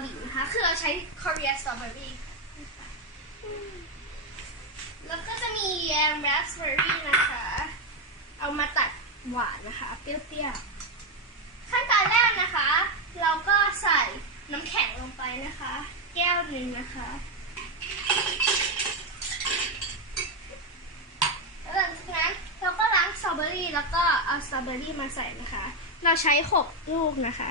หลีนะคะ คือเราใช้ Korea strawberry แล้วก็จะมีแยมราสเบอรี่นะคะ เอามาตัดหวานนะคะ เปรี้ยวๆ ขั้นตอนแรกนะคะ เราก็ใส่น้ำแข็งลงไปนะคะ แก้วหนึ่งนะคะหลังจากนั้นเราก็ล้างสตรอเบอรี่แล้วก็เอาสตรอเบอรี่มาใส่นะคะ เราใช้หกลูกนะคะ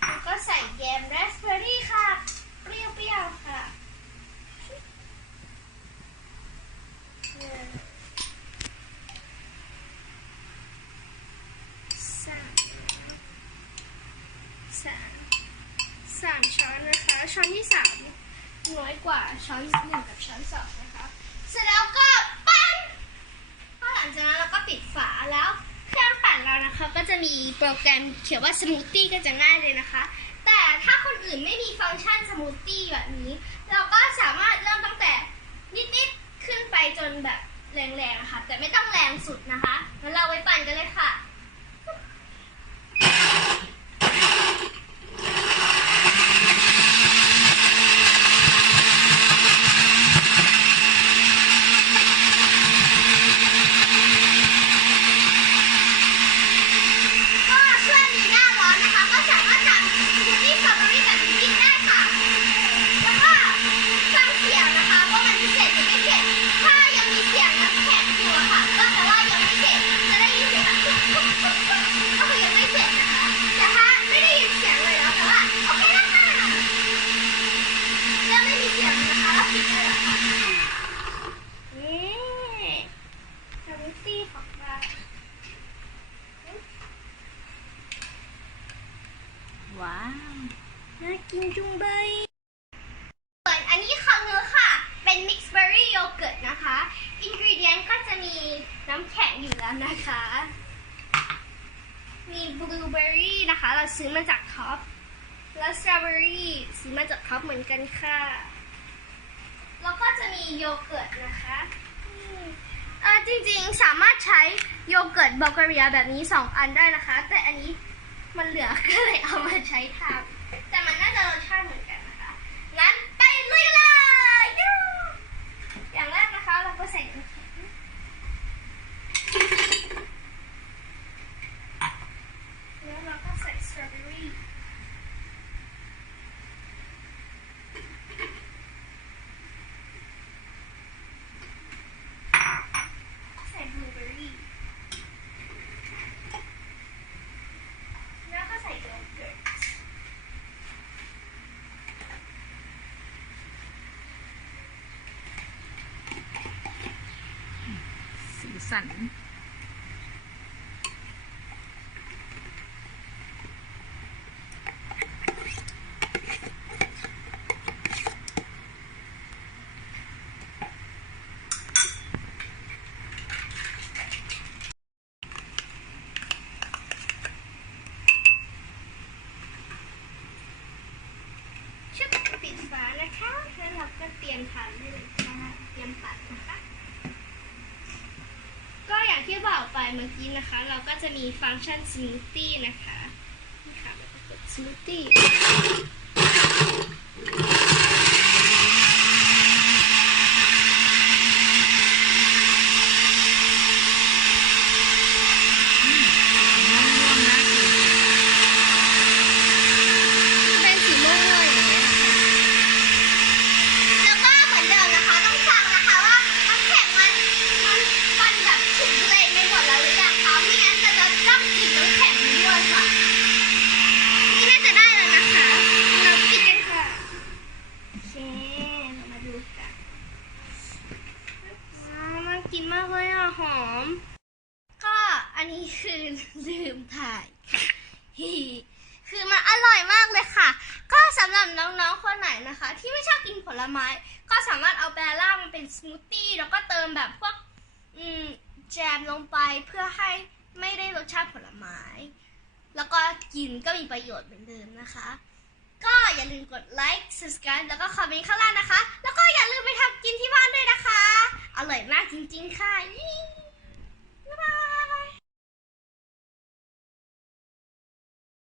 แล้วก็ใส่แยมราสเบอรี่ค่ะ เปรี้ยวๆค่ะหนึ่งสาม สามสามช้อนนะคะ ช้อนที่สามน้อยกว่าช้อนหนึ่งกับช้อนสองนะคะ เสร็จแล้วก็ปั้นพอหลังจากนั้นเราก็ปิดฝาแล้วเครื่องปั่นเรานะคะ ก็จะมีโปรแกรมเขียนว่าสมูทตี้ก็จะง่ายเลยนะคะ แต่ถ้าคนอื่นไม่มีฟังก์ชันสมูทตี้แบบนี้ เราก็สามารถเริ่มตั้งแต่นิดๆขึ้นไปจนแบบแรงๆนะคะแต่ไม่ต้องแรงสุดนะคะงั้นเราไปปั่นกันเลยค่ะ ก็ช่วงนี้หน้าร้อนนะคะ ก็สามารถทำสมูทตี้สตรอเบอรี่แบบนี้กินได้ค่ะ แล้วก็ฟังเสียงนะคะว่ามันจะเสร็จหรือไม่เสร็จ ถ้ายังมีเสียงน้ำแข็งอยู่อะค่ะ ก็แปลว่ายังไม่เสร็จ จะได้ยินเสียงแบบปุ๊บปุ๊บปุ๊บปุ๊บก็คือยังไม่เสร็จนะคะ แต่ถ้าไม่ได้ยินเสียงเลยแล้วแต่ว่าโอเคแล้วค่ะยังไม่มีเสียงนะคะเราปิดได้แล้วค่ะนี่สมูทตี้ของเรา ว้าวน่ากินจุงเบยส่วนอันนี้ของหนูค่ะ เป็น mixed berry yogurt นะคะ ingredient ก็จะมีน้ำแข็งอยู่แล้วนะคะ มี blueberry นะคะ เราซื้อมาจากท็อป แล้ว strawberry ซื้อมาจากท็อปเหมือนกันค่ะ แล้วก็จะมีโยเกิร์ตนะคะอืมเออจริงๆสามารถใช้โยเกิร์ตบัลแกเรียแบบนี้ 2 อันได้นะคะ แต่อันนี้ มันเหลือก็เลยเอามาใช้ทำแต่มันน่าจะรสชาติเหมือนกันนะคะ งั้นไปลุยเลยยูอย่างแรกนะคะ เราก็ใส่น้ำแข็งแล้วเราก็ใส่สตรอเบอรี่ใส่บลูเบอรี่ แล้วก็ใส่โยเกิร์ต สันชุบปิดฝานะคะ แล้วเราก็เตรียมทานได้เลยค่ะเตรียมปัดนะคะ ก็อย่างที่บอก ไปเมื่อกี้นะคะ เราก็จะมีฟังก์ชันส o ู t ตี้นะคะ นี่ค่ะเราก็กดส o ู t ตี้เป็นสีม่วงเลยอย่างเงี้ยค่ะแล้วก็เหมือนเดิมนะคะ ต้องฟังนะคะว่าน้ำแข็งมันมันมันแบบถึงตัวเองไปหมดแล้วหรือยังคะไม่งั้นจะจะต้องกินน้ำแข็งด้วยค่ะ นี่น่าจะได้แล้วนะคะ เราปิดกันค่ะโอเคเรามาดูกันว้าวน่ากินมากเลยอะ หอม ก็อันนี้คือลืมถ่ายฮีคือมันอร่อยมากเลยค่ะ ก็สำหรับน้องๆคนไหนนะคะ ที่ไม่ชอบกินผลไม้ ก็สามารถเอาแบร่ามาเป็นสมูทตี้แล้วก็เติมแบบพวกอืมแจมลงไปเพื่อให้ไม่ได้รสชาติผลไม้ แล้วก็กินก็มีประโยชน์เหมือนเดิมนะคะ ก็อย่าลืมกดไลค์ subscribe แล้วก็คอมเมนต์ข้างล่าง